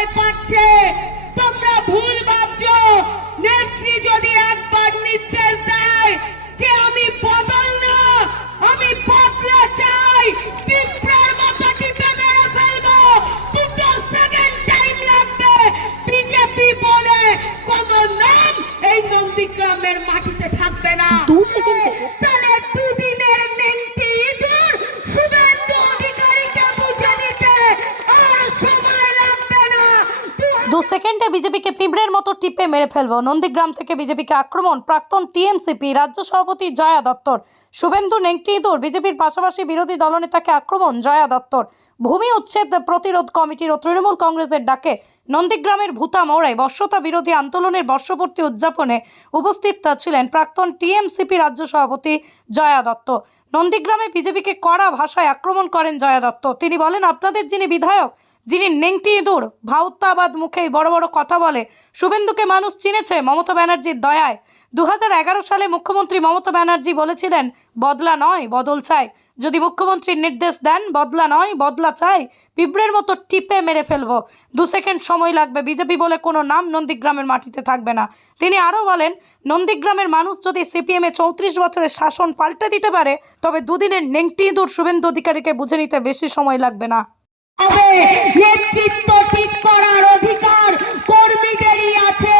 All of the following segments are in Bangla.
ভয় পাচ্ছে তোমরা ভুল ভাবছ। নেত্রী যদি একবার নির্দেশ দেয় যে আমি বদল না আমি বদলা চাই পিঁপড়ার মতো টিপে মেরে ফেলব। দুটো সেকেন্ড টাইম লাগবে। বিজেপি বলে কোন নাম এই নন্দীগ্রামের মাটিতে থাকবে না। দু সেকেন্ড সেকেন্ডে বিজেপিকে পিঁপড়ের মতো টিপে মেরে ফেলব। নন্দীগ্রাম থেকে বিজেপিকে আক্রমণ, প্রাক্তন টিএমসিপি, রাজ্য সভাপতি জয়া দত্তর। শুভেন্দু নেংটি ইঁদুর বিজেপির পাশাপাশি বিরোধী দলনেতাকে আক্রমণ, জয়া দত্তর। ভূমি উচ্ছেদ প্রতিরোধ কমিটির ও তৃণমূল কংগ্রেসের ডাকে। নন্দীগ্রামের ভূতা মোড়ে বর্ষতা বিরোধী আন্দোলনের বর্ষপূর্তি উদযাপনে উপস্থিত ছিলেন প্রাক্তন টিএমসিপি রাজ্য সভাপতি জয়া দত্ত। নন্দীগ্রামে বিজেপিকে কড়া ভাষায় আক্রমণ করেন জয়া দত্ত। তিনি বলেন, আপনাদের যিনি বিধায়ক যিনি নেংটি ইঁদুর ভাউত্তাবাদ মুখেই বড় বড় কথা বলে, শুভেন্দুকে মানুষ চিনেছে মমতা ব্যানার্জির দয়ায়। দু হাজার এগারো সালে মুখ্যমন্ত্রী মমতা ব্যানার্জি বলেছিলেন, বদলা নয়, বদল চাই। যদি মুখ্যমন্ত্রী নির্দেশ দেন, বদলা নয়, বদলা চাই। পিঁপড়ের মতো টিপে মেরে ফেলব। দু সেকেন্ড সময় লাগবে, বিজেপি বলে কোনো নাম নন্দীগ্রামের মাটিতে থাকবে না। তিনি আরও বলেন, নন্দীগ্রামের মানুষ যদি সিপিএম চৌত্রিশ বছরের শাসন পাল্টে দিতে পারে, তবে দুদিনের নেংটি ইঁদুর শুভেন্দু অধিকারীকে বুঝে নিতে বেশি সময় লাগবে না। হবে। নেতৃত্ব ঠিক করার অধিকার কর্মীদেরই আছে।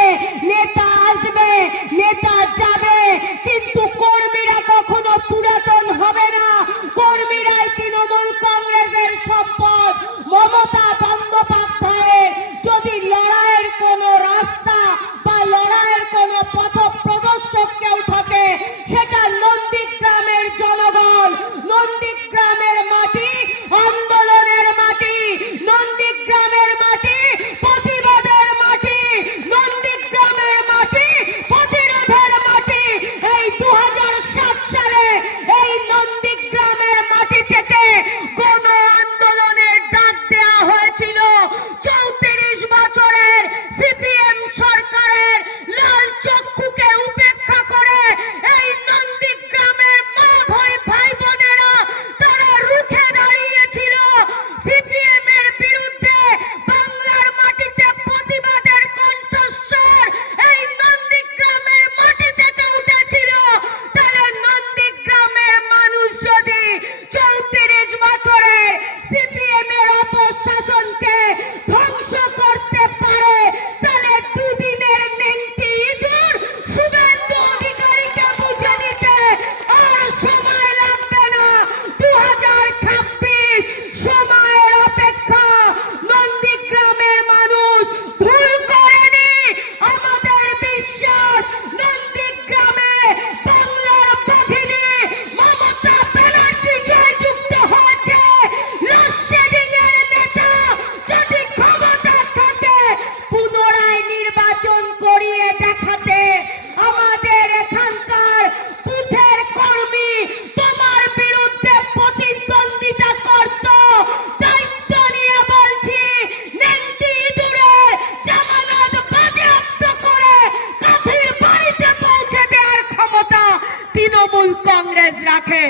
রাখে।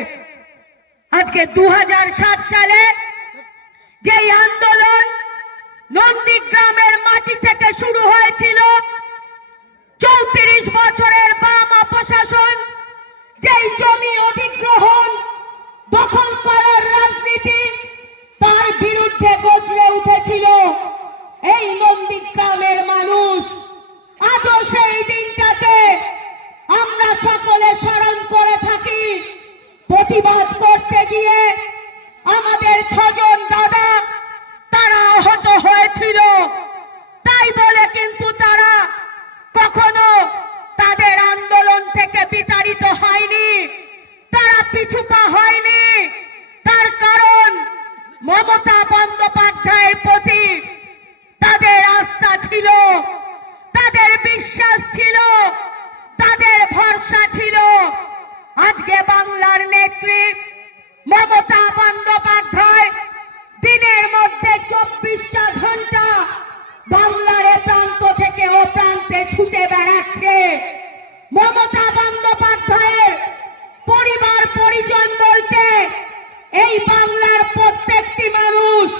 আজকে দু হাজার সাত সালে যেই আন্দোলন নন্দীগ্রামের মাটি থেকে শুরু হয়েছিল, চৌত্রিশ বছরের বাম অপশাসন, যেই জমি মমতা বন্দ্যোপাধ্যায়ের প্রতি তাদের আস্থা ছিল, তাদের বিশ্বাস ছিল, তাদের ভরসা ছিল। আজকে বাংলার নেত্রী মমতা বন্দ্যোপাধ্যায় দিনের মধ্যে চব্বিশটা ঘণ্টা বাংলার প্রান্ত থেকে ও প্রান্তে ছুটে বেড়াচ্ছে। মমতা বন্দ্যোপাধ্যায়ের পরিবার পরিজন বলতে এই বাংলার প্রত্যেকটি মানুষ